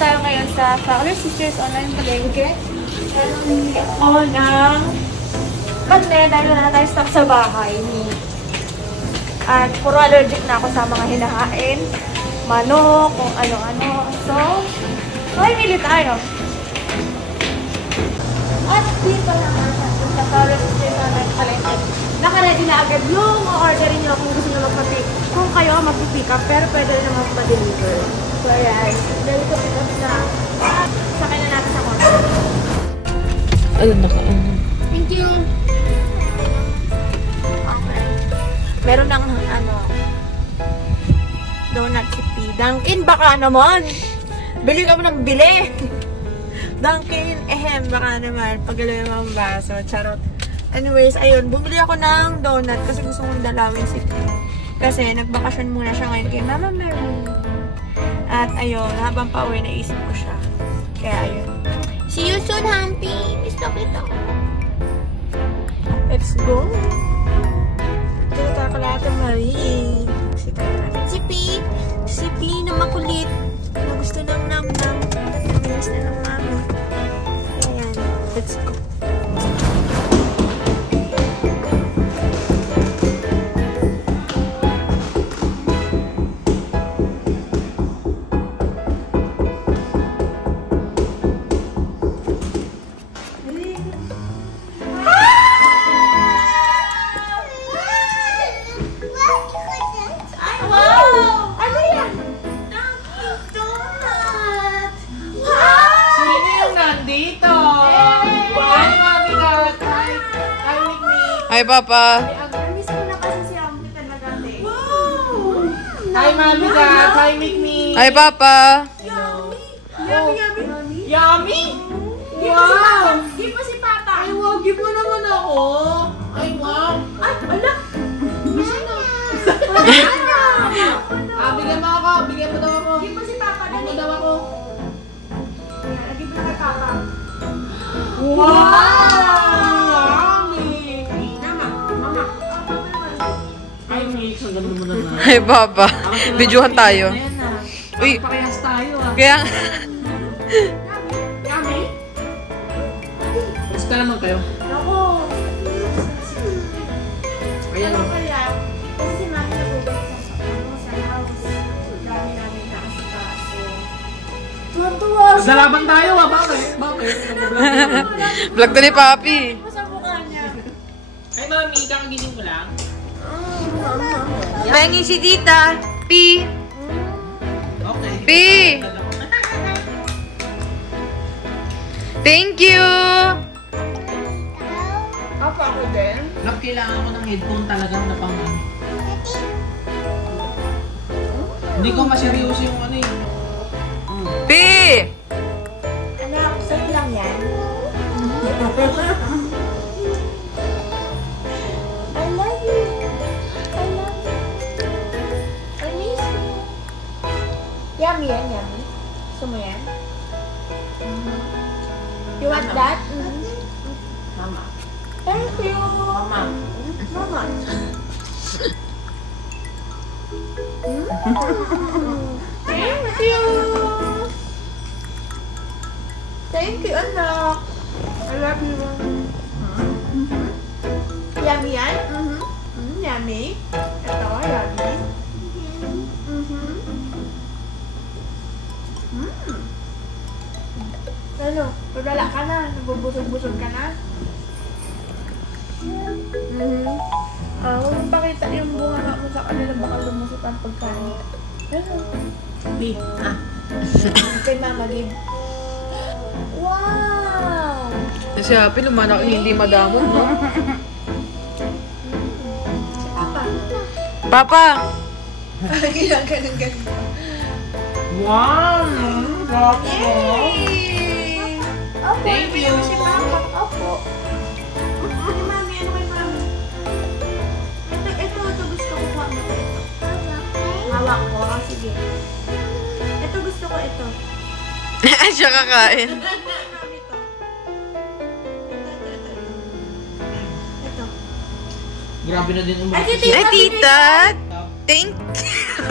tayo ngayon sa Fowler Sisters Online Palengke. Meron ako ng karne dahil wala na tayo stock sa bahay. At puro allergic na ako sa mga hinahain. Manok, kung ano-ano. So, mamimili tayo. At dito naman sa Fowler Sisters Online Palengke. Naka-ready na agad yung orderin nyo kung gusto nyo magpa-pick. Kung kayo magpipick up, pero pwede rin naman pa-deliver. So, ayan. Dahil ko pick up na. Sakay na natin sa kotse. Alam na ka. Thank you. Okay. Meron ng, donut si P. Dunkin, baka naman. Bili ka mo ng bili. Dunkin, baka naman. Pagaloy mo ang baso. Charot. Anyways, ayun. Bumili ako ng donut kasi gusto kong dalawin si P. Kasi nagbakasyon muna siya ngayon kay Mama Mary. At ayun, habang pa-uwi, naisip ko siya. Kaya ayun. See you soon, Humpy! Miss na kita. Let's go! Ito na kakalata, Marie. Sita natin si P. Si P na makulit. Na gusto ng nam-nam. Naminis na ng mami. Ayan. Let's go. Hi, Papa. Miss ko na kasi si Humpy talaga. Wow! Hi, Mami Kat. Hi, Mikmi. Hi, Papa. Yummy! Yummy? Wow! Give mo si Papa! Ay, wow. Give mo naman ako. Ay, wow. Ay, ala! Gusto na. Bigyan mo ako. Bigyan mo daw ako. Give mo si Papa. Bigyan mo daw ako. Ayan, give mo kay Papa. Wow! Hi, Papa. Videohan tayo. Uy. Parehas tayo ah. Kaya... Yummy? Basta naman kayo. Ako! Ayan o. Kaya, kasi si Mami nagugat sa house. Dami namin na kasi kaso. Tuwa-tuwa! Naglalaban tayo ah. Bakit? Bakit? Vlog to ni Papi. Sa mukha niya. Ay, Mami. Kakagising ko lang. Pengi si Tita. P. Okay. P. Thank you. Ako din. Love, kailangan ko ng headphone talagang na pang ano. Hindi ko maseryoso yung ano eh. P. Anak, sa'yo lang yan. I love you. I love you. I miss you. Yummy yan, yummy. Gusto mo yan? You want that? Mama. Thank you. Mama. Mama. Thank you. Thank you, anak. I love you. Yummy yan? Yummy. Ito, yummy. Ano? Tulala ka na. Nabubusog-busog ka na. Huwag mong pakita yung bunga mo sa kanila. Baka lumusot ang pagkain. Ano? Di. Kay Mama Lib. Wow! Si Happy lumanak hindi madamon, no? Si Papa. Papa! Ilang ka ng ganito. Wow! Yay! Opo, Thank you. Si Papa. Opo. Ano, Mami? Ano kay Mami? Ito gusto ko po. Ito. Hawak ko. Sige. Ito gusto ko ito. Siya kakain. Mami to. Ito. Grabe na din umabot. Ay, Ay, Tita! Thank you!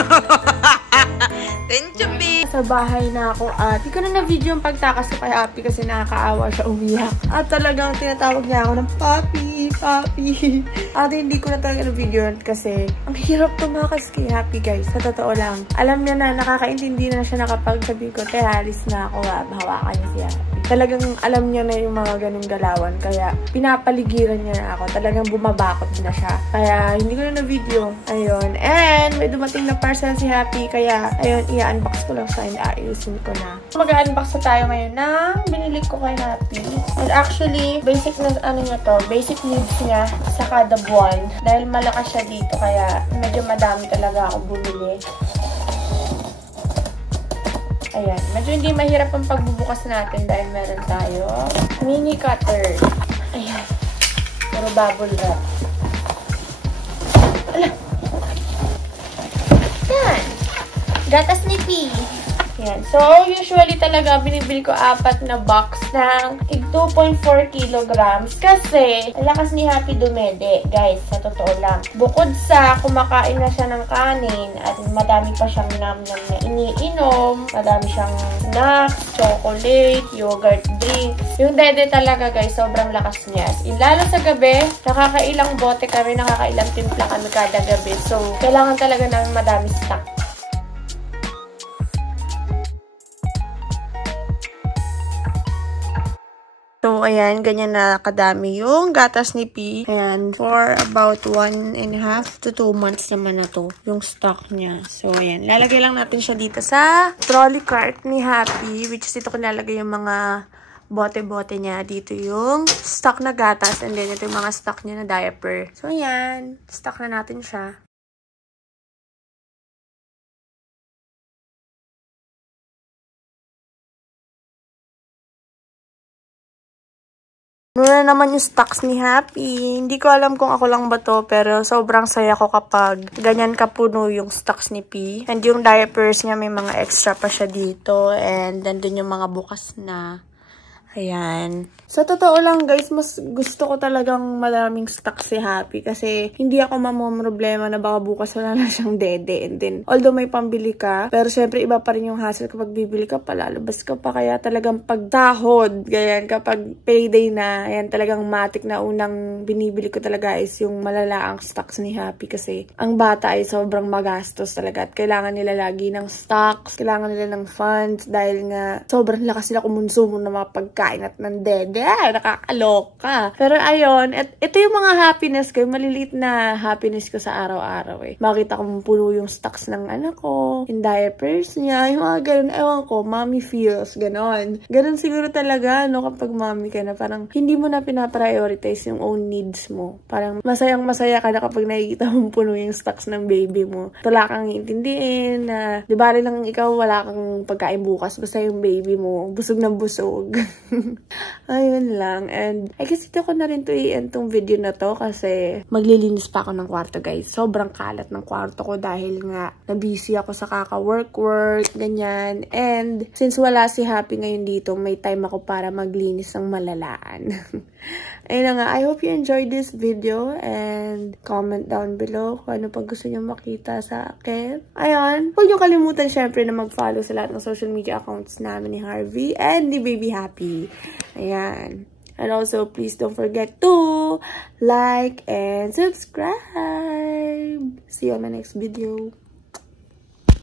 Thank you, B. Sa bahay na ako at hindi ko na na-video yung pagtakas ko kay Happy kasi nakakaawa siya umiyak. At talagang tinatawag niya ako ng Papi, Papi. At hindi ko na talaga na-video kasi ang hirap tumakas kay Happy, guys. Sa totoo lang. Alam niya na nakakaintindi na siya nakapagsabi ko, alis na ako, hawakan niya si Happy. Talagang alam niya na yung mga ganung galawan. Kaya pinapaligiran niya na ako. Talagang bumabakot na siya. Kaya hindi ko na na-video. Ayun. And may dumating na parcel si Happy. Kaya ayun, i-unbox ko lang siya and ayusin ko na. Mag-unbox na tayo ngayon ng binili ko kay Happy. And actually, basic na ano niya to, basic needs niya sa kada buwan. Dahil malakas siya dito. Kaya medyo madami talaga ako bumili. Ayan. Medyo hindi mahirap ang pagbubukas natin dahil meron tayo mini cutter. Ayan. Puro bubble wrap. Ala! Yan! Gatas ni P. Yan. So, usually talaga binibili ko 4 na box ng 2.4 kilograms kasi lakas ni Happy dumede, guys, sa totoo lang. Bukod sa kumakain na siya ng kanin at madami pa siyang nam-nam na iniinom, madami siyang snacks, chocolate, yogurt drink. Yung dede talaga, guys, sobrang lakas niya. Lalo sa gabi, nakakailang bote kami, nakakailang timpla kami kada gabi. So, kailangan talaga namin madami stock. So, ayan, ganyan na kadami yung gatas ni P. Ayan, for about 1.5 to 2 months naman na to, yung stock niya. So, ayan, lalagay lang natin siya dito sa trolley cart ni Happy, which is ito ko lalagay yung mga bote-bote niya. Dito yung stock na gatas, and then ito yung mga stock niya na diaper. So, ayan, stock na natin siya. Mura naman yung stocks ni Happy. Hindi ko alam kung ako lang ba to, pero sobrang saya ko kapag ganyan kapuno yung stocks ni P. And yung diapers niya, may mga extra pa siya dito. And nandun yung mga bukas na. Ayan. Sa totoo lang, guys, mas gusto ko talagang maraming stock si Happy kasi hindi ako mamomroblema na baka bukas wala na siyang dede. And then, although may pambili ka, pero syempre iba pa rin yung hassle kapag bibili ka pa, lalabas ka pa. Kaya talagang pagtahod, ganyan, kapag payday na, ayan, talagang matik na unang binibili ko talaga is yung malalaang stocks ni Happy kasi ang bata ay sobrang magastos talaga at kailangan nila lagi ng stocks, kailangan nila ng funds dahil nga sobrang lakas sila kumonsumo na mga pagkain at ng dede. Ay, nakakaloka. Pero ayun, ito yung mga happiness ko, yung maliliit na happiness ko sa araw-araw eh. Makita kong puno yung stocks ng anak ko, yung diapers niya, yung mga ganun. Ewan ko, mommy feels, ganon. Ganon siguro talaga, no, kapag mommy ka na, parang hindi mo na pinaprioritize yung own needs mo. Parang masayang-masaya ka na kapag nakikita mong puno yung stocks ng baby mo. Wala kang intindihin na, di ba rin lang ikaw, wala kang pagkain bukas, basta yung baby mo, busog na busog. Ayun lang. And I guess ito ko na rin to i-end tong video na to kasi maglilinis pa ako ng kwarto, guys. Sobrang kalat ng kwarto ko dahil nga na-busy ako sa kaka-work, ganyan. And since wala si Happy ngayon dito, may time ako para maglinis ng malalaan. Ayun na nga. I hope you enjoyed this video and comment down below kung ano pa gusto nyo makita sa akin. Ayun. Huwag nyo kalimutan syempre na mag-follow sa lahat ng social media accounts namin ni Harvey and ni Baby Happy. Ayan. And also, please don't forget to like and subscribe. See you on my next video.